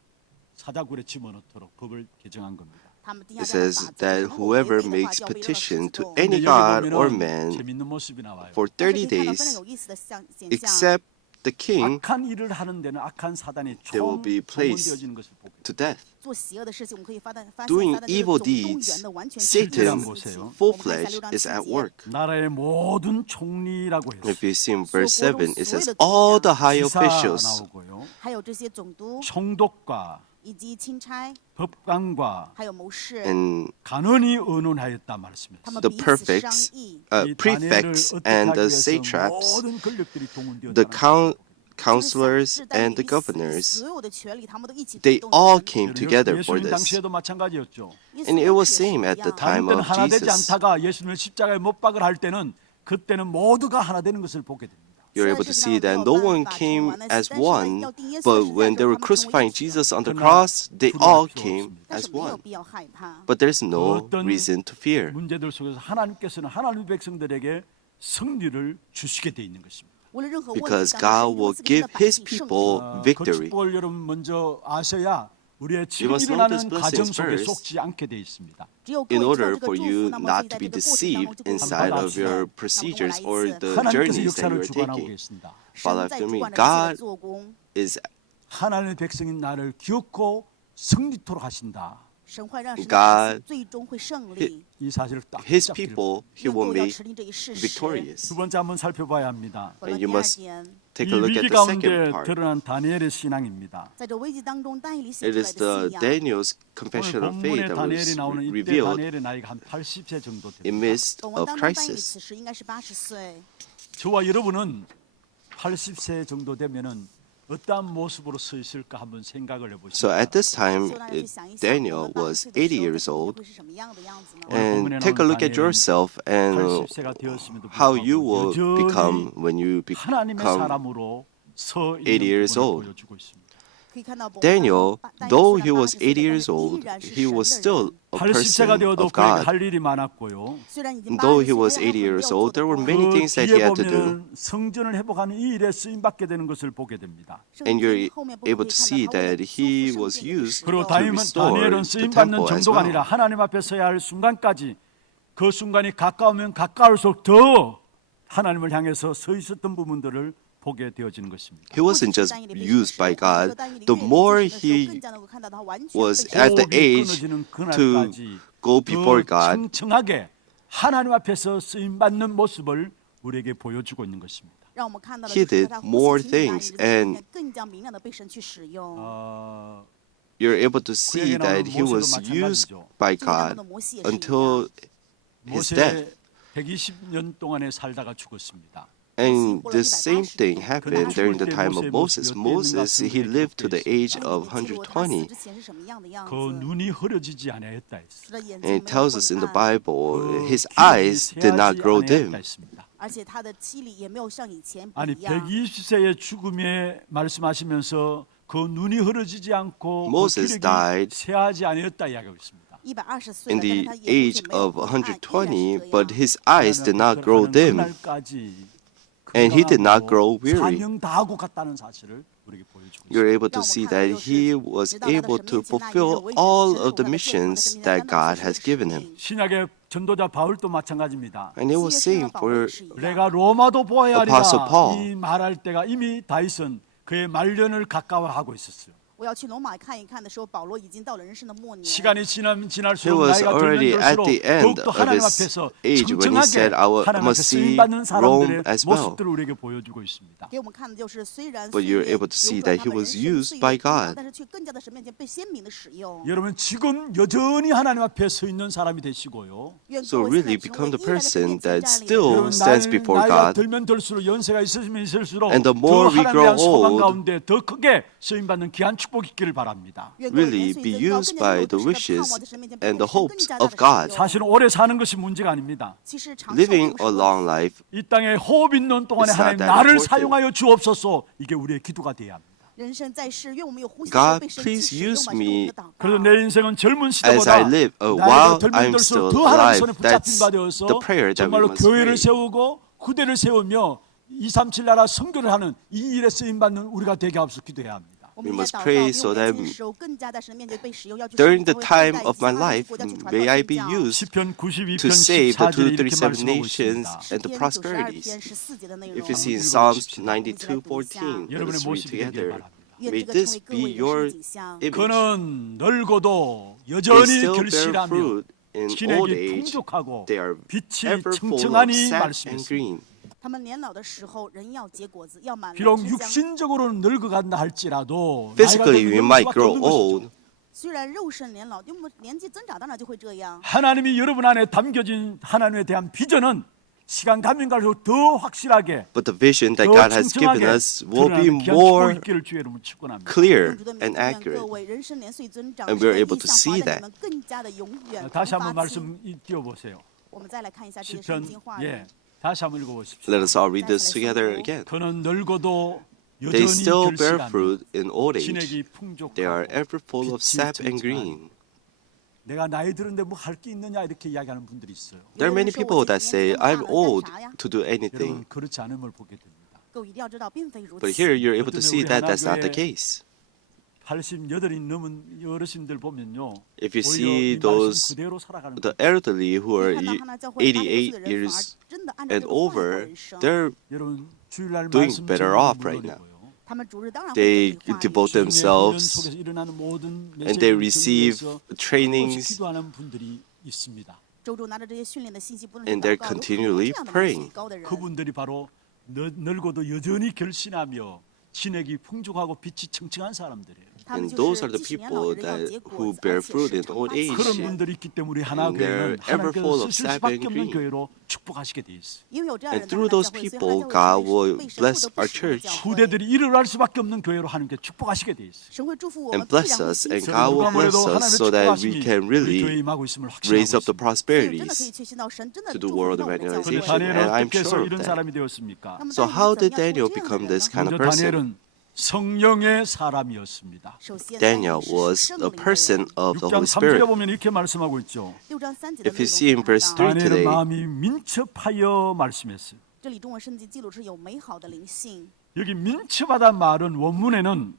사자굴에 집어넣도록 법을 개정한 겁니다. 他们定 It 下这样的 says 法则， that 如果违 whoever 背的话 makes 就要被扔到狮 petition 子 to 洞。 any 근데 여기 god or 보면은 man 재밌는 모습이 나와요. for 但是可 30以看到非常 days, 有意思的现象， except the king, 악한 일을 하는 데는 악한 사단이 They will be placed 동원되어지는 것을 보게 to death. 做邪恶的事情，我们可以发现 Doing 撒旦这 evil 个总动 deeds, 员的完全 Satan, 是自己 full 我们看一下 flesh, 6章 is 7 at 节 work. 나라의 모든 총리라고 If 했어요. you see in verse 7, it says 소고로 all the high 지사 officials, 나오고요. 还有这些总督 총독과 以及钦差， 법관과 还有谋士， and 간언히 의논하였다 他 말씀했습니다. 们 the 彼此商 prefects, 议。 이 다니엘을 prefects 어떻게 and 하기 the 위해서 satraps, 모든 권력들이 동원되었다는 the 것을 counselors, 就是在 and the 以 governors, 所有的权利，他们都一起 they 动 all 员。 came 보고 together for 예수님 this. 당시에도 마찬가지였죠. And it was same at the 다른 time 때는 of 하나 되지 Jesus. 않다가 예수님을 십자가에 못 박을 할 때는 그때는 모두가 하나 되는 것을 보게 됩니다. You're able to see that no one came as one, but when they were crucifying Jesus on the cross, they all came 但 as 是没有 one. 必要害怕。 But there's no 어떤 reason to fear. 문제들 속에서 하나님께서는 하나님의 백성들에게 승리를 주시게 돼 있는 것입니다. 无论任何问题 Because 当 God 中， will 神都 give 赐给他的百 His 姓胜利。 people 그 victory. 축복을 여러분 먼저 아셔야 우리의 지금 must know 일어나는 these 가정 blessings 속에 first. 속지 않게 돼 있습니다. 只有各 In 位知道 order 这个 for 祝 you 福，那么所以 not 在 to 这 be 个过程当中 deceived 就会有 inside 很 of 多 your 那么我们 procedures 来一 or 次， the 하나님께서 journeys that 역사를 you are 주관하고 taking. 계십니다. Follow 神在 after 主 me. 管着一切的 God 做工， is 하나님의 백성인 나를 기억고 승리토록 하신다. 神会让神的 God 百姓最终会胜利。 이 사실을 딱 His 잡기를. people, He 能 will 够要 make 持定这一事实。 victorious. 두 번째 한번 살펴봐야 합니다. 回到 And 第 you 二 must 点， take 이 a look 위기 at the 가운데 second part. 드러난 다니엘의 신앙입니다. 在这危机当中，但以理显 It 出来 is 的 the 信仰。 Daniel's 오늘 confession of faith 본문에 that 다니엘이 was 나오는 이때 revealed 다니엘의 나이가 한 80세 정도 in 됩니다. midst 本文 of 当中，但以理 crisis. 此时应该是80岁。 저와 여러분은 80세 정도 되면은 어떠한 모습으로 서 있을까 한번 생각을 So 해보시죠. at this time, 就让人去想一想， Daniel 我们80 was 岁的 80时候 years 自己 old. 会是什么样的样子呢？ And take a look at yourself and 80세가 되었음에도 how you will 불구하고 become 여전히 when you 하나님의 become 사람으로 서 80 years 있는 부분을 old. 보여주고 있습니다. 可以看到本文 Daniel, 当中 though 但以 he 虽然 was 80 80 岁 years 但是 old, 依然是 he 神 was 的 still 人。 a 80세가 person 되어도 of 그에게 God. 할 일이 많았고요. 虽然已经 Though 80 he was 岁， 80 还有 years 很多 old, 要 there 做 were 的 many 工。 things that he 뒤에 had to do. 보면 성전을 회복하는 이 일에 쓰임 받게 되는 것을 보게 됩니다. And you're 圣经后面部分 able 可以 to 看 see 到他为了 that 修 he 复 was 圣殿的 used 使 그리고 用。 restore 다니엘은 the 쓰임 받는 temple as 정도가 well. 아니라 하나님 앞에 서야 할 순간까지 그 순간이 가까우면 가까울수록 더 하나님을 향해서 서 있었던 부분들을 보게 되어지는 것입니다. He wasn't just used by God. The more he was at the 호흡이 age 끊어지는 to 그날까지 go before 더 God, 청청하게 하나님 앞에서 쓰임 받는 모습을 우리에게 보여주고 있는 것입니다. 让我们看到了 He 就是 did 他呼 more 吸情感 things 以及今 and 天更加明亮的被神去使用。 you're able to see 구약에 that 나오는 he was 모세도 used 마찬가지죠. by 这个当中 God 的摩西也是一样。 until his death. 모세 120년 동안에 살다가 죽었습니다. And the same thing happened during the time of Moses. Moses, he lived to the age of 120. 之前是什么样的样 그 子？ 눈이 흐려지지 아니하였다 했습니다. 使得眼 And 睛 it 没有 tells us in the 昏暗， Bible, 그 his 기력이 eyes did not 쇠하지 grow 아니하였다 dim. 했습니다. 而且他的气力也没有像以前不 아니 一样。 120세의 죽음에 말씀하시면서 그 눈이 흐려지지 않고 그 Moses 기력이 died 쇠하지 아니었다 이야기하고 있습니다. 120岁 In 了，但是 the 他眼睛 age 却没有 of 昏暗，依然是 120, 这 but 样。 his eyes did not grow dim. 그날까지 And he did not grow weary. 사명 다하고 갔다는 사실을 우리에게 보여주고 You're 있습니다. able to see that he was able to fulfill all of the missions that God has given him. 신약의 전도자 바울도 마찬가지입니다. And it was same for 내가 로마도 보아야 Apostle 하리라 Paul. 이 말할 때가 이미 다윗은 그의 말년을 가까워하고 있었어요. 我要去罗马看一看的时候，保罗已经到了人生的末年。 시간이 지나면 he 지날수록 was 나이가 already 들면 at 들수록 the end 더욱더 of 하나님 his 앞에서 age when he said, 청청하게 I 하나님 앞에 must see 쓰임받는 사람들의 Rome as well. 모습들을 우리에게 보여주고 있습니다. 给我们看的就是虽然 But you're able to see that he was used by God. 但是却更加的神面前被鲜明的使用。 여러분 지금 여전히 하나님 앞에 서 있는 사람이 되시고요. So really become the person that 여러분, still stands before 나이가 God. 들면 들수록 연세가 있으면 있을수록 And the 더 more we 하나님에 grow 대한 소망 old, 가운데 더 크게 쓰임받는 귀한 축복이 있기를 바랍니다. Really be used by the wishes and the hopes of God. 사실은 오래 사는 것이 문제가 아닙니다. Living a long life, 이 땅에 호흡 있는 동안에 It's not 하나님 that 나를 important. 사용하여 주옵소서. 이게 우리의 기도가 돼야 합니다. 人生在世，愿我们有呼吸 God, 被神 please 赐使用 use 吧，这是我们 me 的祷 그래서 告。 내 인생은 젊은 as 시대보다 I live, 나이가 while 들면 I'm 들수록 still 더 하나님 손에 alive. That's 붙잡힌 바 되어서 the prayer that we 정말로 must 교회를 pray. 세우고 후대를 세우며 237 나라 선교를 하는 이 일에 쓰임 받는 우리가 되게 하옵소서 기도해야 합니다. 我们 We 应该 must 祷告， pray 比 so 我 that 们年轻的时候更加在神面前被使用，要去 during 圣 the 教会 time 带 of 以 my 色列 life, 国家去传 may 道 I 宣 be 教。 used 시편 92편 to save the 14절에 이렇게 237 말씀하고 nations 있습니다. and the 诗篇92 prosperities. 篇14节的内容。 If you see in 읽어보십시오. Psalms 읽어보십시오. 92:14, let 여러분의 us read 모습이 되길 together. 바랍니다.愿 May 这个成 this 为各 be 位人 your 生的景象。 image. 그는 늙어도 They 여전히 still bear 결실하며 fruit in old 진액이 age. 풍족하고 They are 빛이 ever full of 청청하니 sap and 말씀했습니다. green. 他们年老的时候，人要结果子，要满了 비록 枝香。 육신적으로는 늙어간다 할지라도 Physically, we 나이가 might 들면 grow 수밖에 없는 것이죠. old, 虽然肉身年老，因为年纪增长，当然就会这样。 하나님이 여러분 안에 담겨진 하나님에 대한 비전은 시간 가면 갈수록 더 확실하게 but the vision that 더 God has given 청청하게 us will be 드러나는 귀한 축복이 more 있기를 주의 이름으로 축원합니다. clear 主的名 and 愿 accurate. 各位人生年岁增长， And 神 we're 的 able 意 to 象 see 发展 that. 你们更加的永远 다시 한번 发起。 말씀 띄워보세요. 我们再来看一下这些圣 시편 经话语。 예, 다시 한번 읽어보십시오. Let us all read this together again. 그는 늙어도 They 여전히 still bear 결실하며 fruit in old age. 진액이 They are 풍족하고 ever full of sap and green. 내가 나이 들은데 뭐 할 게 있느냐 이렇게 이야기하는 분들이 있어요. There are many people that say, I'm old to do 여러분 anything. 그렇지 않음을 보게 됩니다. 各位一定要知道，并非如 But 此。 here you're able to see that that's not the case. 88이 넘은 어르신들 보면요. If you 오히려 see 이 말씀 those, 그대로 살아가는 the elderly who are 看到他那教会88 88岁的人，反而 years 真的按照 and 这个话语过 over, 人生。 they're 여러분 주일날 doing 말씀 better 전하는 off right 물론이고요. 他们主日当然会 they 对话语 devote 주님의 훈련 themselves 속에서 일어나는 모든 and they 메시지를 receive 정리해서 trainings 기도하는 분들이 있습니다. 周周拿着这些训练的信息，不断 and 地 they're 祷告，有很多 continually 这样的 praying. 信高的人。 그분들이 바로 늙어도 여전히 결신하며 진액이 풍족하고 빛이 청청한 사람들이에요. 他们 And 就 those 是 are the 即使年老 people 的人要 that 结果 who 子， bear 而且 fruit 是 in 成 old 发 age. 起 그런 誓。 분들이 있기 때문에 우리 And 하나교회는 they're ever full 하나님께서 of 쓰실 sap 수밖에 and 없는 green. 교회로 축복하시게 돼 있어요. 因为有这样 And 人， through 咱们 those 教会虽然 people, 在 God 为 will 被神 bless 不得不 our 使用的 church. 教会 후대들이 일어날 수밖에 없는 교회로 하나님께 축복하시게 돼 있어요. 神会祝福我 and 们，必 bless 然会 us, 兴 and 起 God will 누가 bless 뭐래도 us 하나님의 so that we 축복하심이 can 우리 really 교회에 임하고 있음을 raise 확신하고 up the 있습니다. 所以真的可以 prosperities. 确信到神真的 to 祝 the 福 world 到我们的教 그런데 organization. 会。 다니엘은 And I'm 어떻게 해서 sure of 이런 that. 사람이 되었습니까? 那么 So 大 how 卫 did 怎么样 Daniel 成为这样的 become 人 this 呢？ kind of 먼저 person? 다니엘은 성령의 사람이었습니다. 首先 Daniel 是 was 圣 a 灵的 person 人。 of the 6장 Holy 3절에 Spirit. 보면 이렇게 말씀하고 있죠. 6章3节的 If 内 you see 容 in 可以 verse 看到 3 다니엘은 today, 마음이 민첩하여 말씀했어요. 这里中文圣经记录是有美好的灵性。 여기 민첩하다는 말은 원문에는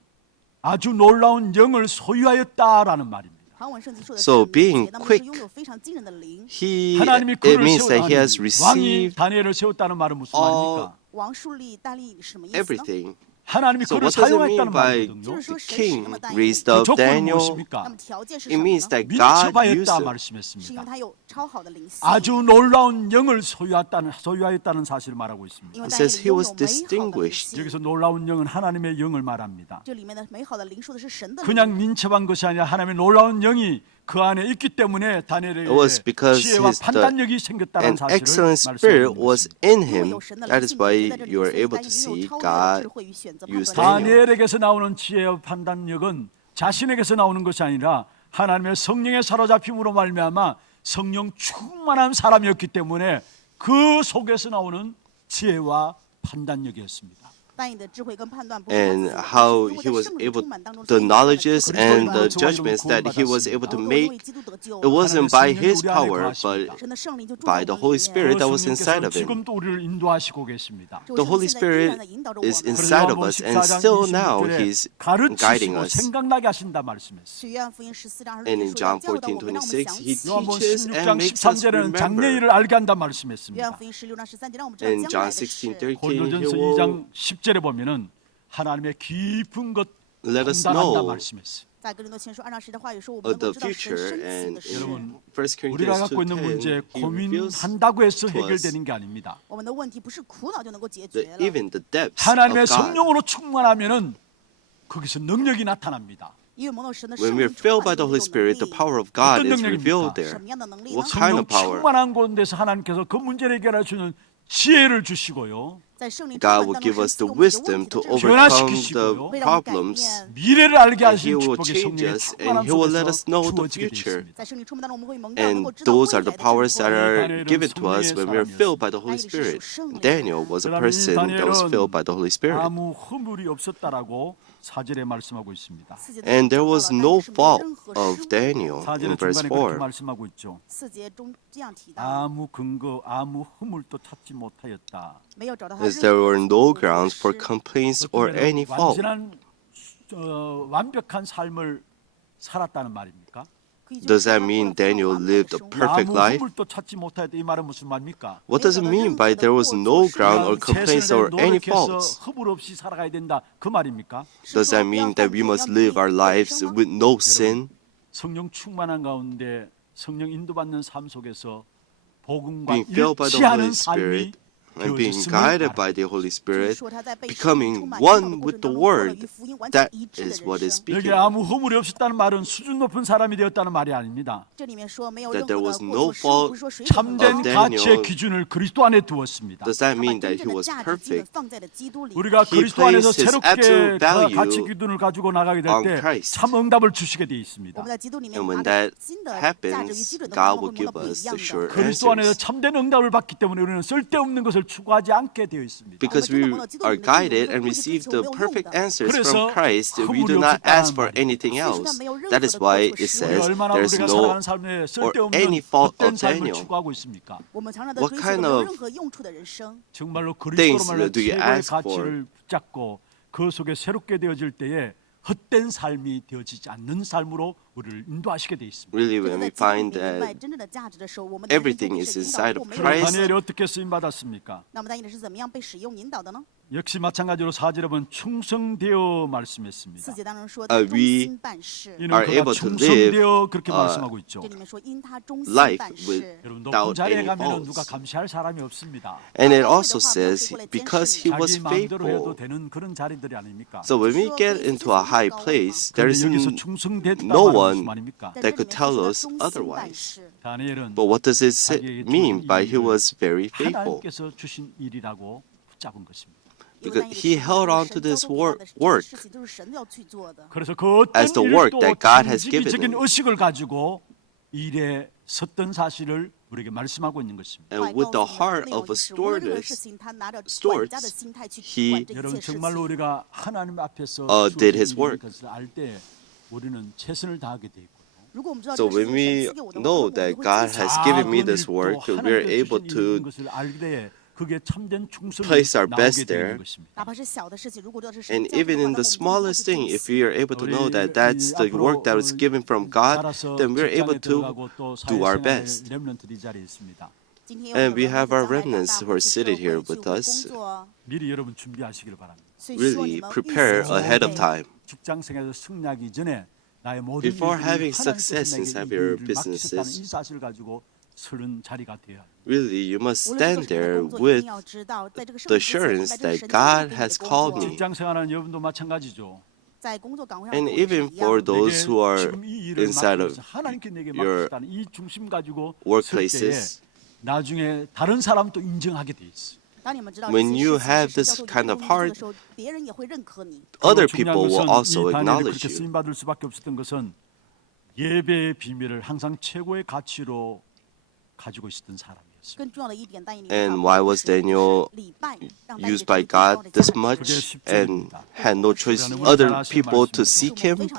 아주 놀라운 영을 소유하였다라는 말입니다. 韩文圣经说的 So 是敏 being 捷，那么就是 quick 拥有非常惊人的灵。 하나님이 it 그를 means that he has 세웠다니 왕이 received 다니엘을 세웠다는 말은 무슨 all 말입니까? 王树立大利是什么意思呢？ everything. 하나님이 So 그를 what does it mean 사용했다는 by 말이거든요. 就是说 the 神使 king 用了大利。 raised 그 up 조건은 Daniel? 那 무엇입니까? 么条件是 It 什么 means 呢？ that God used 민첩하였다 him. 是因为 말씀했습니다. 他有超好的灵性。 아주 놀라운 영을 소유하였다는 사실을 말하고 있습니다. 因为 It 大利 says 拥 he 有 was 美好的灵 distinguished. 性。 여기서 놀라운 영은 하나님의 영을 말합니다. 这里面的美好的灵说的是神的灵。 그냥 민첩한 것이 아니라 하나님의 놀라운 영이 그 안에 있기 때문에 다니엘에게 It was because 지혜와 his 판단력이 생겼다는 An 사실을 excellent spirit 말씀하고 was 있습니다. in 因为 him. 有神的 That 灵 is 性， why 你在这里 you are 所以 able 大 to 利拥有 see 超越的 God 智慧与选择 use 判断力。 Daniel. 다니엘에게서 나오는 지혜와 판단력은 자신에게서 나오는 것이 아니라 하나님의 성령에 사로잡힘으로 말미암아 성령 충만한 사람이었기 때문에 그 속에서 나오는 지혜와 판단력이었습니다. 但你的智慧跟判断不是 and 他自己的 how 因为 he 在 was 圣灵 able, 充满当中 the 是因为他的 knowledges 智慧 and the 그리스도의 judgments that he was able to 然后 make. 因为基督得救 It wasn't by his 하나님의 power, 성령이 but 우리 안에 神的圣灵就住 by 在 the 我们 Holy 里面 Spirit that was 그 inside 성령께서 of him. 지금도 우리를 인도하시고 계십니다. 这 The 位圣 Holy 灵现在依然 Spirit 在引导着 is 我们 inside of 요한복음 us, and 14장 still now 26절에 he's guiding 가르치시고 us. 생각나게 하신다 말씀했어요. 许约翰福音14章 And 26 in 节说要 John 教导我们，让我们 14:26, 想 he 起。 요한복음 teaches and 16장 makes us 13절에는 장래 remember. 일을 알게 한다 约翰 말씀했습니다. 福音16章13节让我们知道 In 将来 John 的事。 16:13, he 고린도전서 will 2장 10절에 보면은 하나님의 깊은 것 let us 통달한다 know 말씀했어요. 在哥林多前书2章10的话语说，我们能 the 够知道神 future. 深此 And 的事。 여러분, in 1 우리가 Corinthians 갖고 있는 문제 2:10, he reveals 고민한다고 해서 to us 해결되는 게 아닙니다. 我们的问题不是苦恼就能够解 that 决了。 even the depths 하나님의 of God. 성령으로 충만하면은 거기서 능력이 나타납니다. 因为蒙到神的 When 圣 we're 灵充 filled 满 by the 就 Holy 有能 Spirit, the 力。 power of God 어떤 is 능력입니까? revealed there. 什么样的能力呢 What？ kind 성령 of power? 충만한 곳에서 하나님께서 그 문제를 해결할 수 있는 지혜를 주시고요. 在圣灵充 God 满 will 当中， give 神 us 赐 the 我们有 wisdom 问题 to 的智慧， overcome 변화시키시고요. the 会让我们改 problems. 变。 미래를 알게 And 하시는 He will 축복의 change 성령의 us, 충만함 and He will let 속에서 us know the 주어지게 되어 future. 있습니다. 在圣灵充满当中，我们会蒙亮，能 And 够知道 those 未 are 来 the 的 powers 智 that 慧。 are given to us when we are filled by the Holy Spirit. Daniel was a person that was filled by the Holy Spirit. 아무 허물이 없었다라고 4절에 말씀하고 있습니다. 4节中 And there 讲到 was 了 no 但是没有 fault 任何 of 失误。 Daniel in 4절의 verse 중간에 그렇게 4. 말씀하고 있죠. 4节中这样提到， 아무 근거, 아무 허물도 찾지 못하였다. 没有找到他 As 任 there 何 were 的 no 错误 grounds 之 for 事。 complaints or 어쩌면 any fault. 완전한 완벽한 삶을 살았다는 말입니까? 可以就是 Does 说 that 他过 mean 了非常 Daniel 完美的 lived a 生活。 perfect 아무 life? 허물도 찾지 못하였다. 이 말은 무슨 말입니까? What does it mean by there was no ground or complaints or any 노력해서 faults? 허물 없이 살아가야 된다. 그 말입니까? Does that mean that we must live our lives with no sin? 성령 충만한 가운데 성령 인도받는 삶 속에서 복음과 Being filled by the 일치하는 Holy 삶이 Spirit and being 되어졌음을 guided 말합니다. by the Holy 就是 Spirit, 说他在被圣灵 becoming 充满 one 引导的过 with 程 the 当中，过了 Word. 与福音完全 That 一致的 is what 人 is 生。 여기 speaking. 아무 허물이 없었다는 말은 수준 높은 사람이 되었다는 말이 아닙니다. 这里面说没有 That 任 there 何 was 的 no 过错失误，不是说谁都能 참된 of 做 Daniel. 가치의 기준을 그리스도 안에 두었습니다. Does that 他把 mean 真 that 正 he 的 was 价值基本 perfect? 放在了基督里。 우리가 He 그리스도 안에서 placed his 새롭게 absolute 그 value 가치 기준을 가지고 나가게 될 on 때 Christ. 참 응답을 주시게 되어 있습니다. 我们在基督里面 And when 拿着 that 新的价值与 happens, 基准的 God 我 will 们会蒙 give 到不一 us the 样 sure 的。 그리스도 안에서 answers. 참된 응답을 받기 때문에 우리는 쓸데없는 것을 추구하지 않게 되어 있습니다. Because we are guided and receive the perfect answers from Christ, we do not ask for anything else. That is why it 우리 says 얼마나 there's 우리가 no 살아가는 삶에 or 쓸데없는 any fault 헛된 of 삶을 Daniel. 추구하고 있습니까? 我们常常的 What 追求 kind 没有 of 任何用处的人生。 정말로 things 그리스도로 말하는 do you 최고의 ask 가치를 붙잡고 그 속에 새롭게 되어질 때에 헛된 삶이 되어지지 않는 삶으로 우리를 인도하시게 되어 있습니다. really 这 when 个 we 在基督里 find 明白 that 真正的价值的时候，我们的人生 everything 就会 is 是引导 inside 过 of 没有 그럼 任 Christ. 何 다니엘이 어떻게 쓰임 받았습니까? 那么大家是怎么样被使用引导的呢？ 역시 마찬가지로 4절에 보면 충성되어 말씀했습니다. 4节当中说 we 忠心办事， 이는 are 그가 able to 충성되어 그렇게 live, 말씀하고 있죠. 这里面说因他忠心 life 办 with 事。 여러분 높은 without 자리에 any 가면 누가 faults. 감시할 사람이 없습니다. And it also says because he was 자기 마음대로 해도 faithful. 되는 그런 자리들이 아닙니까? So when we get into a high place, there 그런데 is 여기서 충성됐다 no 말은 one 무슨 말입니까? 但 that 这里 could 面 tell 说 us 忠心办 otherwise. 事。 다니엘은 But what does it mean by he was very faithful? 하나님께서 주신 일이라고 붙잡은 것입니다. 因为 Because 但以理 he 是 held 神 on 交 to 托 this 给他的这些 work 事情都是神要去做的。 그래서 그 어떤 as the work 일도 that God has given 중직적인 him. 의식을 가지고 일에 섰던 사실을 우리에게 말씀하고 있는 것입니다. And with the heart of a stewardess, steward, he 여러분 정말로 우리가 하나님 앞에서 did his 주어진 work. 것을 알 때 우리는 최선을 다하게 돼 있고요. So when we know that God has given me this work, we are able to 그게 참된 충성이 place our 나오게 best 되는 there. 것입니다. 哪怕是小的事情，如果知道是神 And 交托 even 的话， in 那 the 我们就会 smallest 去 thing, 忠 if 心。 we are able to know that that's the work that was given from God, then we're able to do our best. 렘넌트들이 자리에 있습니다. 今天有 And we 很多 have 将 our 来长大 remnants who are 会去 seated 社 here 会去 with 工 us. 作， 미리 여러분 준비하시기를 바랍니다. 所以希望你 Really 们预 prepare 先 ahead of 准备。 time. 직장 생활에서 승리하기 전에 나의 모든 Before 일들이 having 하나님께서 success 내게 inside 이 your 일을 맡기셨다는 businesses, 이 사실을 가지고 서는 자리가 되어야 합니다. Really, you must 无论 stand 做什么 there 工作，一 with 定要知道，在这个 the 圣经之前， assurance 明白这是 that 神交托 God 给你 has 的工 called 作 me. 직장 생활하는 여러분도 마찬가지죠. 在工作岗位上 And 跟我们是 even 一 for 样的。 those who are 지금 이 일을 inside 맡기면서 of 하나님께 내게 your 맡기셨다는 이 중심 가지고 설 때에 workplaces, 나중에 다른 사람도 인정하게 돼 있어. 当你们知道 when 这些 you 事情 have 是神 this 交托给 kind 你 of 工作 heart, 的时候，别人也会认可你。 other 그리고 중요한 people will 것은 also 이 다니엘이 acknowledge 그렇게 you. 쓰임 받을 수밖에 없었던 것은 예배의 비밀을 항상 최고의 가치로 가지고 있었던 사람이었어요. 있습니다. 更重要的一点，但以理 And why was Daniel 礼拜让 used by God this much and had no choice other people to seek him? It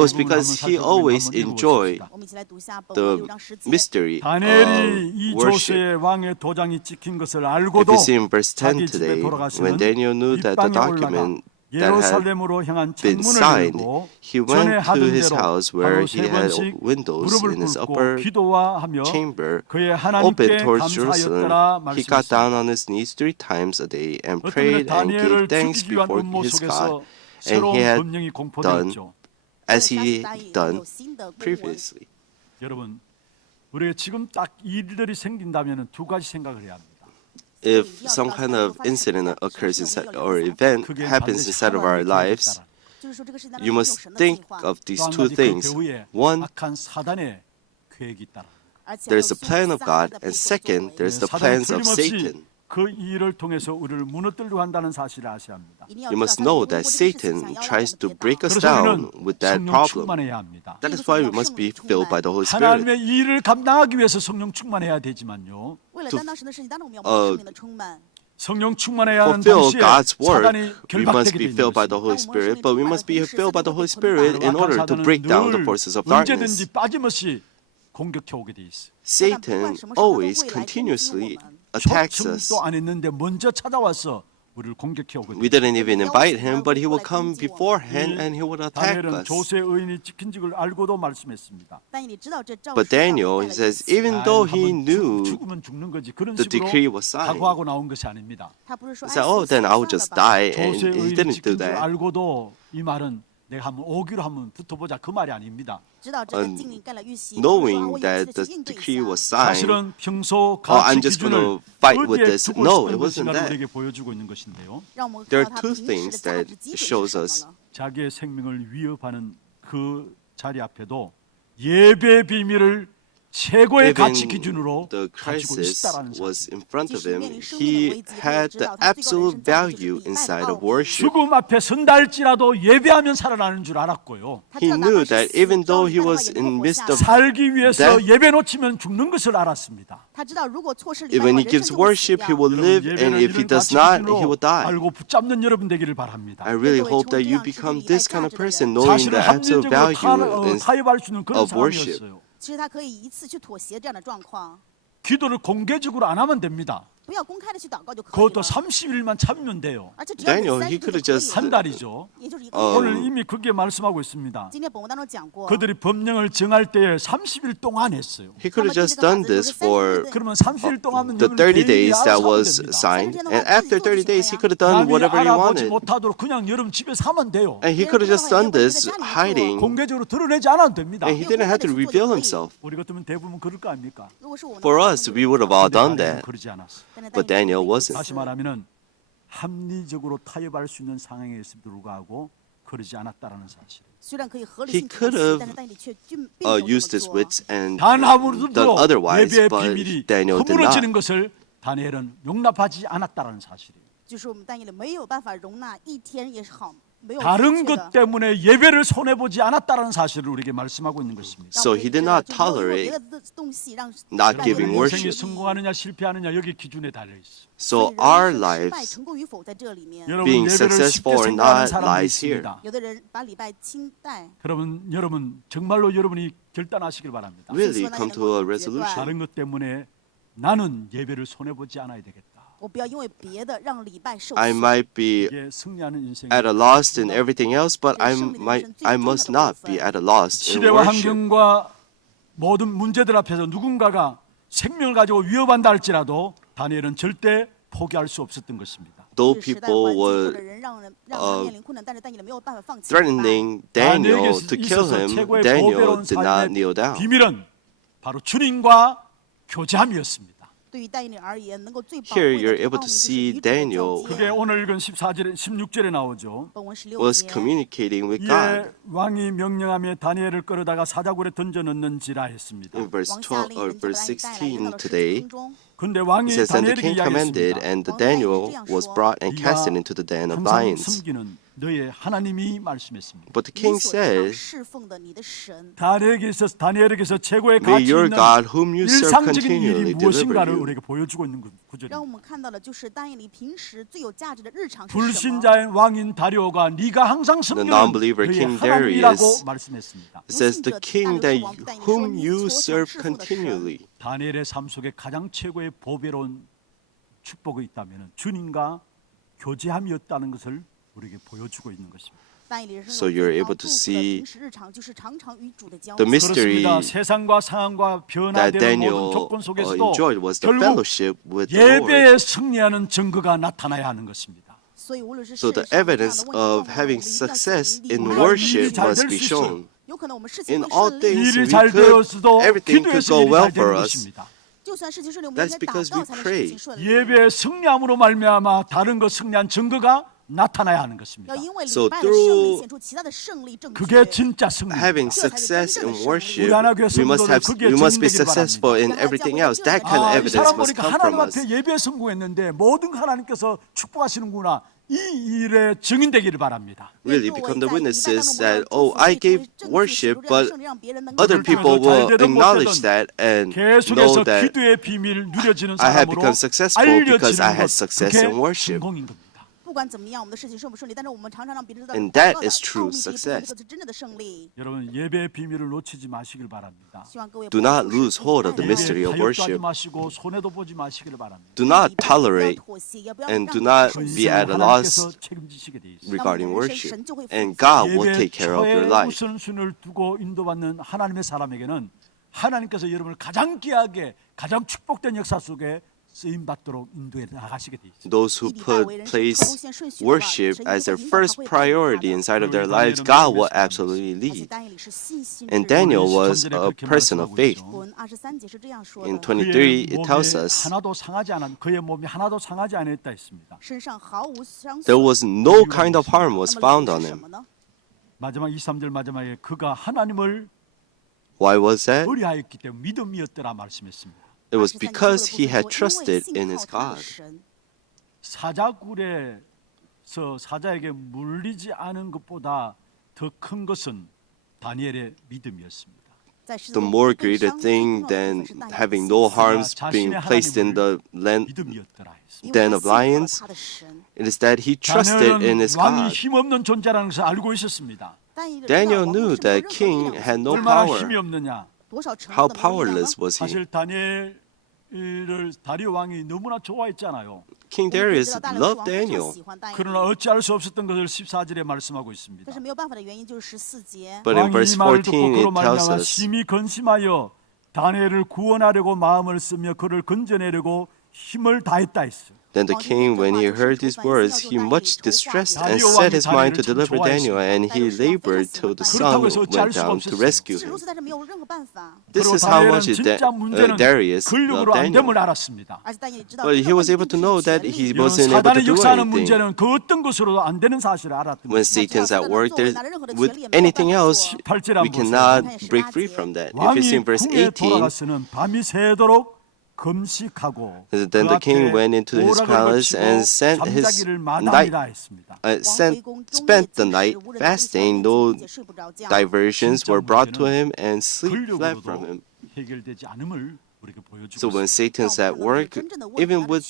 was because he always enjoyed 我们一起来读一下本文 the 6章10节。 mystery 다니엘이 이 of worship. 조세의 왕의 도장이 찍힌 것을 If 알고도 you see in verse 10 자기 집에 today, 돌아가서는 when Daniel knew that the 윗방에 올라가 document that had 예루살렘으로 향한 been 창문을 signed, 열고 he 전에 went to 하던 his 대로 house where 하루 he 세 had 번씩 windows 무릎을 in his 꿇고 upper 기도하며 chamber 그의 open 하나님께 towards Jerusalem. 감사하였더라 He got down 말씀했습니다. on his knees 3 times a day and 어떤 prayed and 다니엘을 gave thanks 죽이기 위한 before 음모 his 속에서 God, and 새로운 he had 법령이 공포되었죠. as he 杀死 done 有新的公文 previously. 여러분, 우리가 지금 딱 이 일들이 생긴다면 두 가지 생각을 해야 합니다. If some kind of incident occurs inside or event 그게 happens 반드시 inside of our 하나님의 lives, 계획이다라는 就是说这个是当 you 中有 must 神的计 think 划， of these 또 한 two 가지 그 things. 배후에 One, 악한 사단의 계획이 있다. 而且还有 there's a 凶 plan of 杀 God, 的背 and 后作 second, 为 there's the 사단이 plans of 틀림없이 Satan. 그 일을 통해서 우리를 무너뜨리려고 한다는 사실을 아셔야 합니다. 一定要 You 知道 must 他 know 通过 that 这个事情 Satan 想要让我 tries 们 to 跌 break 倒 us 그래서 down 우리는 with that 성령 problem. 충만해야 합니다. That is why we must be filled by the Holy Spirit. 하나님의 이 일을 감당하기 위해서 성령 충만해야 되지만요. 为了担当神的事情，当然我们要蒙圣灵的充满。 성령 충만해야 하는 Fulfill 동시에 God's work, 사단이 we must 결박되게 be 되는 filled by the 것입니다. Holy Spirit, but we must be filled by the Holy Spirit in 악한 order to 사단은 break down the 늘 forces of darkness. 언제든지 빠짐없이 공격해 오게 돼 있어요. Satan always continuously attacks us. 초청도 안 했는데 먼저 찾아와서 우리를 공격해 오거든요. We didn't even invite him, but he would come beforehand and he would attack 다니엘은 us. 조세 의인이 지킨 적을 알고도 말씀했습니다. 但你知道这诏 But 书上 Daniel, 带 he 了 says, 一 even though he 한번 knew 죽으면 죽는 거지 그런 the 식으로 decree was signed, 각오하고 나온 것이 아닙니다. 他不是说 he 哎 said, oh, then I will just die. And 조세 he 의인이 didn't do 지킨 줄 that. 알고도 이 말은 내가 한번 오기로 한번 붙어보자 그 말이 아닙니다. 知道这个禁令盖了玉玺， Knowing 不是说啊我有 that 气 the 的去应对 decree 一下 was。 signed, 사실은 평소 I'm 가치 just 기준을 gonna fight with 어디에 this. 두고 No, 싶은 it wasn't 것인가를 that. 우리에게 보여주고 있는 것인데요. 让我们 There 看 are 到他 two 平时的 things 价 that 值基准 shows 是 us. 什么了。 자기의 생명을 위협하는 그 자리 앞에도 예배 비밀을 최고의 가치 Even 기준으로 the 가지고 crisis 있다라는 was 사실. in front of him. He had the absolute value inside of worship. 죽음 앞에 선다 할지라도 예배하면 살아나는 줄 알았고요. He knew that even though he was in midst of 살기 위해서 death, 예배 놓치면 죽는 것을 알았습니다. 他知道如果错失礼拜的 when 话， he 人 gives 生就会死 worship, he 掉。 will live, 여러분, and 예배를 if he 이런 does 가치 not, he 기준으로 will die. 알고 붙잡는 여러분 되기를 바랍니다. I really hope that you become this kind of person, knowing 사실은 the absolute 합리적으로 value 타협할 수 있는 그런 of worship. 상황이었어요. 其实他可以一次去妥协这样的状况， 기도를 공개적으로 안 하면 됩니다. 不要公开的去祷告就可以 그것도 了。 30일만 참으면 돼요. 而且只要有 Daniel, 30 he 天 could 就 have 可以 just 한 了， 달이죠. 也就是一 어, 个 오늘 月。 이미 그게 말씀하고 있습니다. 今天本文当中讲过， 그들이 법령을 정할 때에 30일 동안 했어요. He could have just done this for 그러면 30일 동안 the 30 days that was signed, and after 30 days, he could have done 남이 whatever he 알아보지 wanted. 못하도록 그냥 여러분 집에서 하면 돼요. And he could have just done this hiding, 공개적으로 드러내지 않아도 됩니다. and he didn't have to reveal himself. 우리 같으면 대부분 그럴 거 아닙니까? 如果是我们的 For 话 us, we would have all 근데 done 다니엘은 that. 그러지 않았어. But Daniel wasn't. 다시 말하면은 합리적으로 타협할 수 있는 상황에 있음에도 불구하고 그러지 않았다라는 사실. 虽然可以合理 He 性妥 could 协 have 但是但你却并没有这么 used his 做。 wits and 단 아무도 done otherwise, 예배의 but 비밀이 Daniel did 허물어지는 not. 것을 다니엘은 용납하지 않았다라는 사실이에요. 就是我们但也没有办法容纳一天也是好，没有 다른 正确 것 的。 때문에 예배를 손해 보지 않았다는 사실을 우리에게 말씀하고 있는 것입니다. So he did not tolerate not 여러분, giving 인생이 worship. 성공하느냐 실패하느냐 여기 기준에 달려 있어. So our 失败 lives 成功与否在这里面。 여러분 being 예배를 쉽게 successful or 생각하는 not 사람이 lies here. 있습니다. 有的人把礼拜清淡， 여러분 정말로 여러분이 결단하시길 바랍니다. Really come to a resolution. 다른 것 때문에 나는 예배를 손해 보지 않아야 되겠다. 我不要因为别的让礼拜受 I 损。 might be 이게 승리하는 인생. at a loss in everything else, but I must not be at a loss in 시대와 worship. 환경과 모든 문제들 앞에서 누군가가 생명을 가지고 위협한다 할지라도 다니엘은 절대 포기할 수 없었던 것입니다. Though 是时代 people 环境或 were 者人让他面临困难，但是但也没有办法放弃礼拜。 threatening Daniel to kill 있어서 him, 최고의 Daniel 보배로운 did not kneel 삶의 down. 비밀은 바로 주님과 교제함이었습니다. 对于但以理而言，能够最宝 Here 贵 you're 的 able 奥 to 秘就是 see 与主的 Daniel 交 그게 接。 오늘 읽은 14절에 16절에 나오죠. 本文16 Was 节， communicating with 이에 God. 왕이 명령하며 다니엘을 끌어다가 사자굴에 던져 넣는지라 했습니다. In verse 王下 12 令 or 人就把 verse 你带来，扔到 16了石 today, 坑中。 근데 It 왕이 says, then the 다니엘에게 king commanded, 이야기했습니다. and the Daniel was brought and cast into the den of 항상 lions. 섬기는 너의 하나님이 말씀했습니다. But the 你 king 所常 says, 侍奉的你的神， 다니엘에게서 최고의 may 가치 your 있는 God, whom you serve 일상적인 일이 continually, deliver 무엇인가를 you. 우리에게 보여주고 있는 让 구절입니다. 我们看到的就是但以理平时最有价值的日常是什么？ 불신자인 왕인 다리오가 네가 항상 섬기는 non-believer 너의 King 하나님이라고 Darius 말씀했습니다. It says, the king that whom you serve continually. 다니엘의 삶 속에 가장 최고의 보배로운 축복이 있다면 주님과 교제함이었다는 것을 우리에게 보여주고 있는 것입니다. So you're able to see 平时日常就是常常与主的交 The 往。 mystery 그렇습니다. 세상과 상황과 that 변화되는 모든 Daniel 조건 속에서도 enjoyed was the 결국 fellowship with the Lord. 예배에 승리하는 증거가 나타나야 하는 것입니다. 所以无论是 So 世 the 上这样的 evidence 问题 of 状况，我们 having 一定要 success 尽力 in 我们 worship 잘 must 될 be 수 있어요. shown. 有可能我们事情 In 会 all 顺利， things, 일이 we 잘 could, 되었어도 everything could 기도해서 go 일이 well 잘 for 되는 us. 것입니다. 就算事情顺利，我们 That's 应该祷 because 告 we 才能 pray. 事情顺利。 예배의 승리함으로 말미암아 다른 것 승리한 증거가 나타나야 하는 것입니다. 要因为 So 礼拜的胜利 through 显出其他的胜利证据。 그게 진짜 승리입니다. Having success in worship, 우리 하나교회 we must be 성도들 그게 successful in 바랍니다. everything else. That kind of 이 evidence 사람 must 보니까 come 하나님 from us. 앞에 예배에 성공했는데 모든 하나님께서 축복하시는구나. 이 일에 증인되기를 바랍니다. Really become the witnesses that, oh, I gave worship, but other people will acknowledge that and know 계속해서 that 기도의 비밀을 누려지는 I have 사람으로 become successful because I 알려지는 had 것 success 그게 in worship. 성공인 겁니다. 不管怎么样，我们的事情顺不顺利，但是我们常常让别人知道 And 祷 that 告的 is true 奥秘这一部分 success. 这是真正的胜利。 여러분 예배의 비밀을 놓치지 마시길 바랍니다. 希望各位 Do not lose hold of the 不要 mystery of 타협도 하지 worship. 마시고 손해도 보지 마시기를 바랍니다. Do not 不要 tolerate 妥协，也不要 and 让 do 别 not 人受 be 伤 at a loss 하나님께서 책임지시게 돼 있습니다. regarding 那么你的人生 worship. 神就会 And 负责。 God will 예배 take care of your life. 최우선순을 두고 인도받는 하나님의 사람에게는 하나님께서 여러분을 가장 귀하게 가장 축복된 역사 속에 쓰임 받도록 인도해 나가시게 돼 있습니다. Those who place worship as their first priority inside of their lives, God will absolutely 而且 lead. 但以理是信心之 And 人。 Daniel was a person of faith. 本23节是这样说 In 的： 23, 그의 it tells 몸에 us 하나도 상하지 않은 그의 몸이 하나도 상하지 않았다 했습니다. 身上毫无伤 there 损。 was no kind of harm was 那么 found 理 on 由是什 him. 么呢？ 마지막 23절 마지막에 그가 하나님을 Why was that? 의뢰하였기 때문에 믿음이었더라 말씀했습니다. It was 23节 because he 说 had 因为 trusted 信 in 靠 his 他的 God. 神。 사자굴에서 사자에게 물리지 않은 것보다 더 큰 것은 다니엘의 믿음이었습니다. 在狮子 The 洞 more 被 greater 伤害 thing 最重要的 than 部分是但以理 having 信 no 心 harms 자신의 being placed in the land 믿음이었더라 했습니다. 因为 den 他 of 信靠了 lions. 他的神。 It is that he trusted in his 다니엘은 왕이 God. 힘없는 존재라는 것을 알고 있었습니다. Daniel knew that king had no 얼마나 power. 힘이 없느냐. How powerless was he? 사실 다니엘을 다리오 왕이 너무나 좋아했잖아요. King Darius loved Daniel. 그러나 어찌할 수 없었던 것을 14절에 말씀하고 있습니다. 但是没有办法的原因就是14节。 But in 왕이 verse 이 말을 듣고 14, 그로 it tells 말미암아 us, 심히 근심하여 다니엘을 구원하려고 마음을 쓰며 그를 건져내려고 힘을 다했다 했어. Then the king, when he heard these words, he much distressed and set his mind to deliver Daniel, and he labored till the sun went down to rescue 是 him. 如此，但是没有任何办法。 This 그리고 is how 다니엘은 much 진짜 문제는 Darius loved 근력으로 안 됨을 Daniel. 알았습니다. 而且但也知道 But he was able to know that he 여러분, wasn't able to 사단의 do 역사하는 anything. 문제는 그 어떤 것으로도 안 되는 사실을 알았던 When 것입니다. Satan's at work, with anything else, we cannot break free from that. If you see in 왕이 verse 궁에 18, 돌아가서는 밤이 새도록 금식하고 then the king went into his palace and spent the night fasting. No diversions were brought to him, and sleep fled from him. 해결되지 않음을 우리에게 So 보여주고 when 있습니다. Satan's at work, even with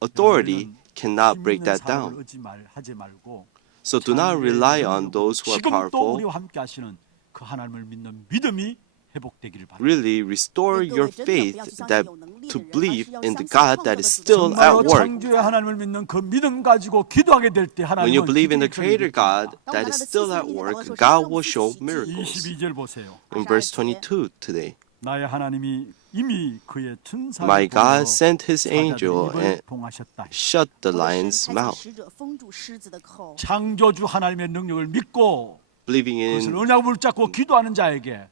authority, cannot break that down. 하지 말고 So do not rely on those who are 지금 또 powerful. 우리와 함께 하시는 그 하나님을 믿는 믿음이 회복되기를 바랍니다. Really restore your faith that to believe in the God that is still at 정말로 work. 창조의 하나님을 믿는 그 믿음 가지고 기도하게 될 때 When you 하나님은 believe in the 기적을 Creator 일으킵니다. God that is still at work, God will show miracles. 22절 보세요. In verse 22 today, 나의 하나님이 이미 그의 천사를 my God 보내어 sent his angel 사자들의 입을 and 봉하셨다. shut the lion's mouth. 창조주 하나님의 능력을 믿고 Believing 그것을 in 언약을 붙잡고 기도하는 자에게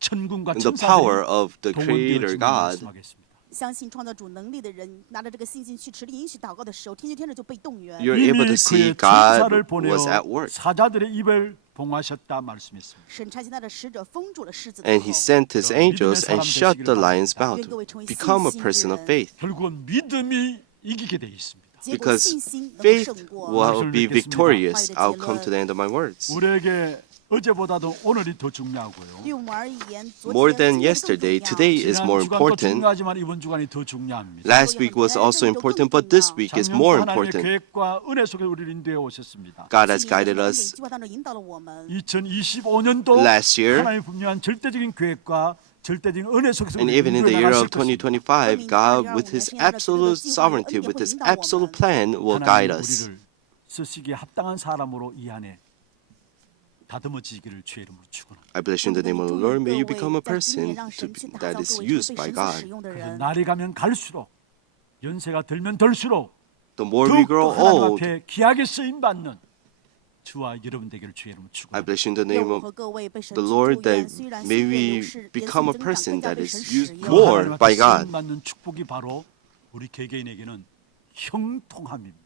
천군과 the power 천사들이 of the Creator 동원되어지는 God, 말씀하겠습니다. 相信创造主能力的人，拿着这个信心去持力允许祷告的时候，天就天着就被动员。 you're 이미 able to see 그의 천사를 God 보내어 was at work. 사자들의 입을 봉하셨다 말씀했습니다. 神差遣他的使者封住了狮子的 And 口 he sent his angels and shut the lion's mouth. Become a person of faith, 결국은 믿음이 이기게 돼 있습니다. 结果 because 信心能够 faith 胜过。 will be victorious. I'll come to the end of my words. 우리에게 어제보다도 오늘이 더 중요하고요. 对我们而言，昨 More 天 than 今天更 yesterday, 重要。 today is 지난 more 주간도 important. 중요하지만 이번 주간이 더 중요합니다. Last week was also important, but this week is more 작년도 하나님의 important. 계획과 은혜 속에 우리를 인도해 오셨습니다. God has 去年 guided 上帝 us 计划当中引导了我们。 2025년도 last year, 하나님의 분명한 절대적인 계획과 절대적인 은혜 속에서 and 우리를 even in the 인도해 year 나가실 of 것입니다. 2025, God, with His absolute sovereignty, with His absolute plan, will guide 하나님 us. 우리를 쓰시기에 합당한 사람으로 이 안에 다듬어지기를 주의 이름으로 축원합니다. I bless you in the name of the Lord. May you become a person that is used by God. 그래서 날이 가면 갈수록 연세가 들면 들수록 The more we 더욱더 grow 하나님 old, 앞에 귀하게 쓰임 받는 주와 여러분 되기를 주의 이름으로 I 축원합니다. bless you in the name of the Lord that may we become a person that is used more 하나님 by 앞에 God. 쓰임 받는 축복이 바로 우리 개개인에게는 형통함입니다.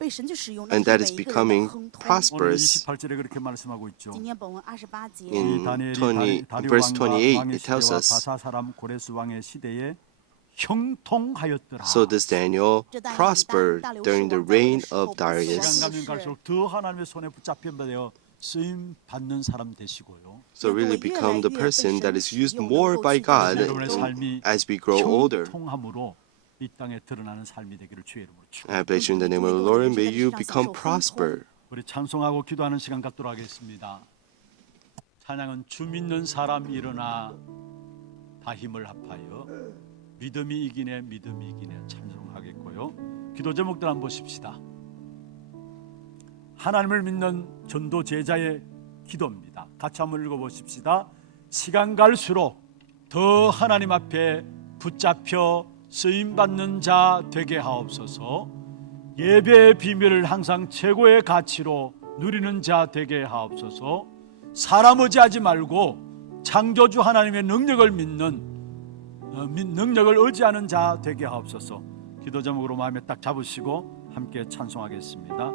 被神去使用， And 那 that 是 is 每一个人的 becoming 亨通。 오늘 prosperous. 28절에 그렇게 말씀하고 있죠. 今天本文28节， In 이 다니엘이 20 다리오 verse 왕과 28, 왕의 it tells 시대와 us, 바사 사람 고레스 왕의 시대에 형통하였더라. So does Daniel prosper during the reign of 시간 Darius. 가면 갈수록 더 하나님의 손에 붙잡힌 바 되어 쓰임 받는 사람 되시고요. So really become the person that is used more by God 여러분의 삶이 as we grow older. 형통함으로 이 땅에 드러나는 삶이 되기를 주의 이름으로 축원합니다. I bless you in the name of the Lord. May you become prosper. 우리 찬송하고 기도하는 시간 갖도록 하겠습니다. 찬양은 주 믿는 사람 일어나 다 힘을 합하여 믿음이 이기네 믿음이 이기네 찬송하겠고요. 기도 제목들 한번 보십시다. 하나님을 믿는 전도 제자의 기도입니다. 같이 한번 읽어보십시다. 시간 갈수록 더 하나님 앞에 붙잡혀 쓰임받는 자 되게 하옵소서. 예배의 비밀을 항상 최고의 가치로 누리는 자 되게 하옵소서. 사람 의지하지 말고 창조주 하나님의 능력을 믿는 능력을 의지하는 자 되게 하옵소서. 기도 제목으로 마음에 딱 잡으시고 함께 찬송하겠습니다.